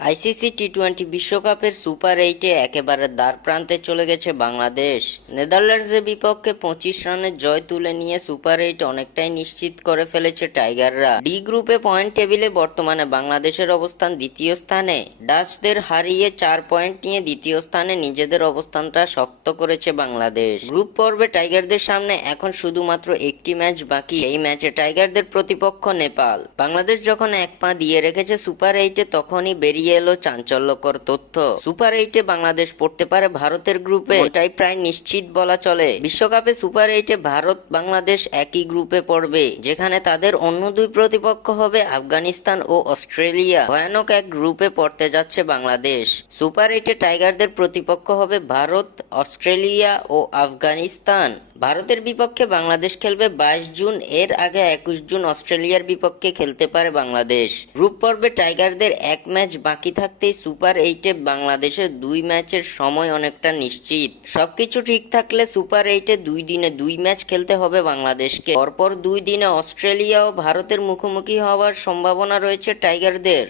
ICC T twenty বিশ্বকাপের super এইটে একেবারে দ্বারপ্রান্তে চলে গেছে বাংলাদেশ। নেদারল্যান্ডসের বিপক্ষে 25 রানের জয় তুলে নিয়ে সুপার এইট অনেকটাই নিশ্চিত করে ফেলেছে টাইগাররা। ডি গ্রুপে পয়েন্ট টেবিলে বর্তমানে বাংলাদেশের অবস্থান দ্বিতীয় স্থানে। ডাচদের হারিয়ে 4 পয়েন্ট নিয়ে দ্বিতীয় স্থানে নিজেদের অবস্থানটা শক্ত করেছে বাংলাদেশ। গ্রুপ পর্বে টাইগারদের সামনে এখন শুধুমাত্র একটি ম্যাচ বাকি। এই ম্যাচে টাইগারদের প্রতিপক্ষ নেপাল। বাংলাদেশ যখন এক পা দিয়ে রেখেছে সুপার এইটে, তখনই বেরিয়ে এলো চাঞ্চল্যকর তথ্য। সুপার এইটে বাংলাদেশ পড়তে পারে ভারতের গ্রুপে, এটাই প্রায় নিশ্চিত বলা চলে। বিশ্বকাপে সুপার এইটে ভারত বাংলাদেশ একই গ্রুপে পড়বে, যেখানে তাদের অন্য দুই প্রতিপক্ষ হবে আফগানিস্তান ও অস্ট্রেলিয়া। ভয়ানক এক গ্রুপে পড়তে যাচ্ছে বাংলাদেশ। সুপার এইটে টাইগারদের প্রতিপক্ষ হবে ভারত, অস্ট্রেলিয়া ও আফগানিস্তান। ভারতের বিপক্ষে বাংলাদেশ খেলবে 22 জুন। এর আগে 21 জুন অস্ট্রেলিয়ার বিপক্ষে খেলতে পারে বাংলাদেশ। গ্রুপ পর্বে টাইগারদের এক ম্যাচ বাকি থাকতেই সুপার এইটে বাংলাদেশের 2 ম্যাচের সময় অনেকটা নিশ্চিত। সবকিছু ঠিক থাকলে সুপার এইটে 2 দিনে 2 ম্যাচ খেলতে হবে বাংলাদেশকে। পরপর 2 দিনে অস্ট্রেলিয়া ও ভারতের মুখোমুখি হওয়ার সম্ভাবনা রয়েছে টাইগারদের।